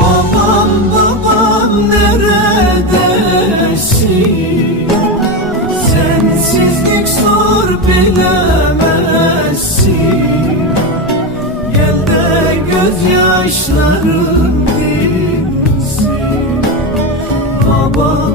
Babam babam neredesin? Sensizlik zor bilemezsin. Gel de gözyaşlarım dinsin. Babam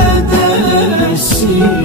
edesi